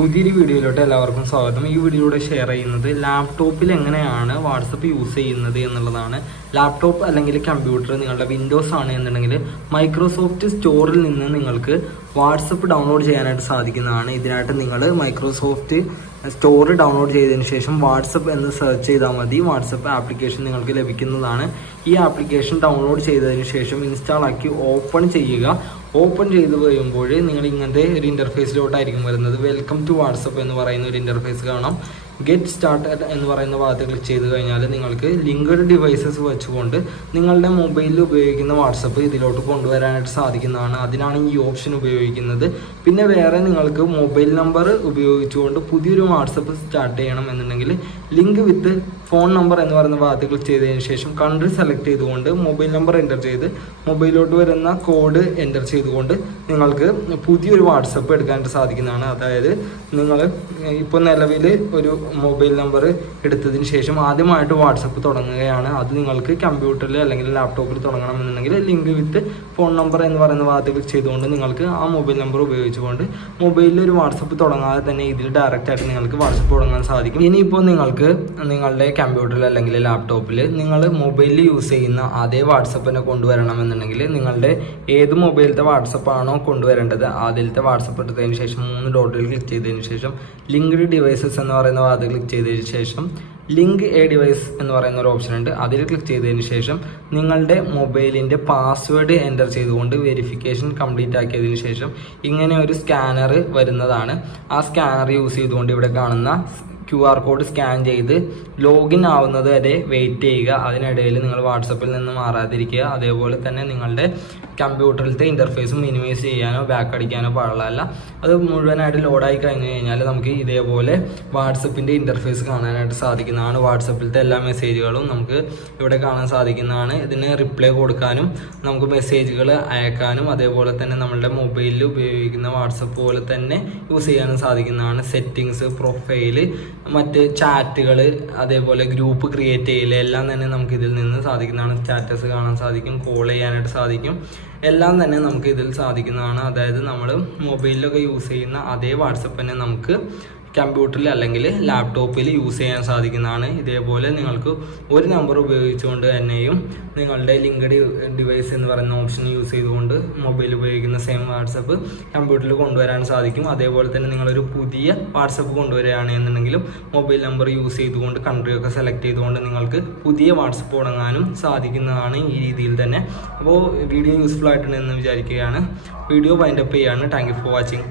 പുതിയൊരു വീഡിയോയിലോട്ട് എല്ലാവർക്കും സ്വാഗതം. ഈ വീഡിയോയിലൂടെ ഷെയർ ചെയ്യുന്നത് ലാപ്ടോപ്പിൽ എങ്ങനെയാണ് വാട്സപ്പ് യൂസ് ചെയ്യുന്നത് എന്നുള്ളതാണ്. ലാപ്ടോപ്പ് അല്ലെങ്കിൽ കമ്പ്യൂട്ടർ നിങ്ങളുടെ വിൻഡോസ് ആണ് എന്നുണ്ടെങ്കിൽ മൈക്രോസോഫ്റ്റ് സ്റ്റോറിൽ നിന്ന് നിങ്ങൾക്ക് വാട്സപ്പ് ഡൗൺലോഡ് ചെയ്യാനായിട്ട് സാധിക്കുന്നതാണ്. ഇതിനായിട്ട് നിങ്ങൾ മൈക്രോസോഫ്റ്റ് സ്റ്റോർ ഡൗൺലോഡ് ചെയ്തതിന് ശേഷം വാട്സപ്പ് എന്ന് സെർച്ച് ചെയ്താൽ മതി. വാട്സപ്പ് ആപ്ലിക്കേഷൻ നിങ്ങൾക്ക് ലഭിക്കുന്നതാണ്. ഈ ആപ്ലിക്കേഷൻ ഡൗൺലോഡ് ചെയ്തതിന് ശേഷം ഇൻസ്റ്റാൾ ആക്കി ഓപ്പൺ ചെയ്യുക. ഓപ്പൺ ചെയ്ത് കഴിയുമ്പോൾ നിങ്ങൾ ഇങ്ങനത്തെ ഒരു ഇൻ്റർഫേസിലോട്ടായിരിക്കും വരുന്നത്. വെൽക്കം ടു വാട്സപ്പ് എന്ന് പറയുന്ന ഒരു ഇൻ്റർഫേസ് കാണാം. ഗെറ്റ് സ്റ്റാർട്ടഡ് എന്ന് പറയുന്ന ഭാഗത്ത് ക്ലിക്ക് ചെയ്ത് കഴിഞ്ഞാൽ നിങ്ങൾക്ക് ലിങ്ക്ഡ് ഡിവൈസസ് വെച്ചുകൊണ്ട് നിങ്ങളുടെ മൊബൈലിൽ ഉപയോഗിക്കുന്ന വാട്സപ്പ് ഇതിലോട്ട് കൊണ്ടുവരാനായിട്ട് സാധിക്കുന്നതാണ്. അതിനാണ് ഈ ഓപ്ഷൻ ഉപയോഗിക്കുന്നത്. പിന്നെ വേറെ നിങ്ങൾക്ക് മൊബൈൽ നമ്പർ ഉപയോഗിച്ചുകൊണ്ട് പുതിയൊരു വാട്സപ്പ് സ്റ്റാർട്ട് ചെയ്യണം എന്നുണ്ടെങ്കിൽ ലിങ്ക് വിത്ത് ഫോൺ നമ്പർ എന്ന് പറയുന്ന ഭാഗത്ത് ക്ലിക്ക് ചെയ്തതിന് ശേഷം കൺട്രി സെലക്ട് ചെയ്തുകൊണ്ട് മൊബൈൽ നമ്പർ എൻ്റർ ചെയ്ത് മൊബൈലിലോട്ട് വരുന്ന കോഡ് എൻ്റർ ചെയ്തുകൊണ്ട് നിങ്ങൾക്ക് പുതിയൊരു വാട്സപ്പ് എടുക്കാനായിട്ട് സാധിക്കുന്നതാണ്. അതായത് നിങ്ങൾ ഇപ്പോൾ നിലവിൽ ഒരു മൊബൈൽ നമ്പർ എടുത്തതിന് ശേഷം ആദ്യമായിട്ട് വാട്സപ്പ് തുടങ്ങുകയാണ്. അത് നിങ്ങൾക്ക് കമ്പ്യൂട്ടറിൽ അല്ലെങ്കിൽ ലാപ്ടോപ്പിൽ തുടങ്ങണമെന്നുണ്ടെങ്കിൽ ലിങ്ക് വിത്ത് ഫോൺ നമ്പർ എന്ന് പറയുന്ന ഭാഗത്ത് ക്ലിക്ക് ചെയ്തുകൊണ്ട് നിങ്ങൾക്ക് ആ മൊബൈൽ നമ്പർ ഉപയോഗിച്ചുകൊണ്ട് മൊബൈലിൽ ഒരു വാട്സപ്പ് തുടങ്ങാതെ തന്നെ ഇതിൽ ഡയറക്റ്റ് ആയിട്ട് നിങ്ങൾക്ക് വാട്സപ്പ് തുടങ്ങാൻ സാധിക്കും. ഇനിയിപ്പോൾ നിങ്ങൾക്ക് നിങ്ങളുടെ കമ്പ്യൂട്ടറിൽ അല്ലെങ്കിൽ ലാപ്ടോപ്പിൽ നിങ്ങൾ മൊബൈലിൽ യൂസ് ചെയ്യുന്ന അതേ വാട്സപ്പിനെ കൊണ്ടുവരണമെന്നുണ്ടെങ്കിൽ നിങ്ങളുടെ ഏത് മൊബൈലത്തെ വാട്സപ്പാണോ കൊണ്ടുവരേണ്ടത് അതിലത്തെ വാട്സപ്പ് എടുത്തതിന് ശേഷം 3 ഡോട്ടിൽ ക്ലിക്ക് ചെയ്തതിന് ശേഷം ലിങ്ക്ഡ് ഡിവൈസസ് എന്ന് പറയുന്ന ഭാഗത്ത് ക്ലിക്ക് ചെയ്തതിന് ശേഷം ലിങ്ക് എ ഡിവൈസ് എന്ന് പറയുന്ന ഒരു ഓപ്ഷൻ ഉണ്ട്. അതിൽ ക്ലിക്ക് ചെയ്തതിന് ശേഷം നിങ്ങളുടെ മൊബൈലിൻ്റെ പാസ്വേഡ് എൻ്റർ ചെയ്തുകൊണ്ട് വെരിഫിക്കേഷൻ കംപ്ലീറ്റ് ആക്കിയതിന് ശേഷം ഇങ്ങനെ ഒരു സ്കാനർ വരുന്നതാണ്. ആ സ്കാനർ യൂസ് ചെയ്തുകൊണ്ട് ഇവിടെ കാണുന്ന QR കോഡ് സ്കാൻ ചെയ്ത് ലോഗിൻ ആവുന്നത് വരെ വെയിറ്റ് ചെയ്യുക. അതിനിടയിൽ നിങ്ങൾ വാട്സപ്പിൽ നിന്ന് മാറാതിരിക്കുക. അതേപോലെ തന്നെ നിങ്ങളുടെ കമ്പ്യൂട്ടറിലത്തെ ഇൻ്റർഫേസ് മിനിമൈസ് ചെയ്യാനോ ബാക്ക് അടിക്കാനോ പാടില്ല. അത് മുഴുവനായിട്ട് ലോഡായി കഴിഞ്ഞ് കഴിഞ്ഞാൽ നമുക്ക് ഇതേപോലെ വാട്സപ്പിൻ്റെ ഇൻ്റർഫേസ് കാണാനായിട്ട് സാധിക്കുന്നതാണ്. വാട്സപ്പിലത്തെ എല്ലാ മെസ്സേജുകളും നമുക്ക് ഇവിടെ കാണാൻ സാധിക്കുന്നതാണ്. ഇതിന് റിപ്ലൈ കൊടുക്കാനും നമുക്ക് മെസ്സേജുകൾ അയക്കാനും അതേപോലെ തന്നെ നമ്മളുടെ മൊബൈലിൽ ഉപയോഗിക്കുന്ന വാട്സപ്പ് പോലെ തന്നെ യൂസ് ചെയ്യാനും സാധിക്കുന്നതാണ്. സെറ്റിങ്സ്, പ്രൊഫൈല്, മറ്റ് ചാറ്റുകൾ, അതേപോലെ ഗ്രൂപ്പ് ക്രിയേറ്റ് ചെയ്യൽ എല്ലാം തന്നെ നമുക്ക് ഇതിൽ നിന്ന് സാധിക്കുന്നതാണ്. സ്റ്റാറ്റസ് കാണാൻ സാധിക്കും, കോൾ ചെയ്യാനായിട്ട് സാധിക്കും, എല്ലാം തന്നെ നമുക്ക് ഇതിൽ സാധിക്കുന്നതാണ്. അതായത് നമ്മൾ മൊബൈലിലൊക്കെ യൂസ് ചെയ്യുന്ന അതേ വാട്സപ്പ് തന്നെ നമുക്ക് കമ്പ്യൂട്ടറിൽ അല്ലെങ്കിൽ ലാപ്ടോപ്പിൽ യൂസ് ചെയ്യാൻ സാധിക്കുന്നതാണ്. ഇതേപോലെ നിങ്ങൾക്ക് ഒരു നമ്പർ ഉപയോഗിച്ചുകൊണ്ട് തന്നെയും നിങ്ങളുടെ ലിങ്ക്ഡ് ഡിവൈസ് എന്ന് പറയുന്ന ഓപ്ഷൻ യൂസ് ചെയ്തുകൊണ്ട് മൊബൈൽ ഉപയോഗിക്കുന്ന സെയിം വാട്സപ്പ് കമ്പ്യൂട്ടറിൽ കൊണ്ടുവരാൻ സാധിക്കും. അതേപോലെ തന്നെ നിങ്ങളൊരു പുതിയ വാട്സപ്പ് കൊണ്ടുവരികയാണ് എന്നുണ്ടെങ്കിലും മൊബൈൽ നമ്പർ യൂസ് ചെയ്തുകൊണ്ട് കൺട്രിയൊക്കെ സെലക്ട് ചെയ്തുകൊണ്ട് നിങ്ങൾക്ക് പുതിയ വാട്സപ്പ് തുടങ്ങാനും സാധിക്കുന്നതാണ് ഈ രീതിയിൽ തന്നെ. അപ്പോൾ വീഡിയോ യൂസ്ഫുൾ ആയിട്ടുണ്ടെന്ന് വിചാരിക്കുകയാണ്. വീഡിയോ വൈൻഡപ്പ് ചെയ്യുകയാണ്. Thank you for watching.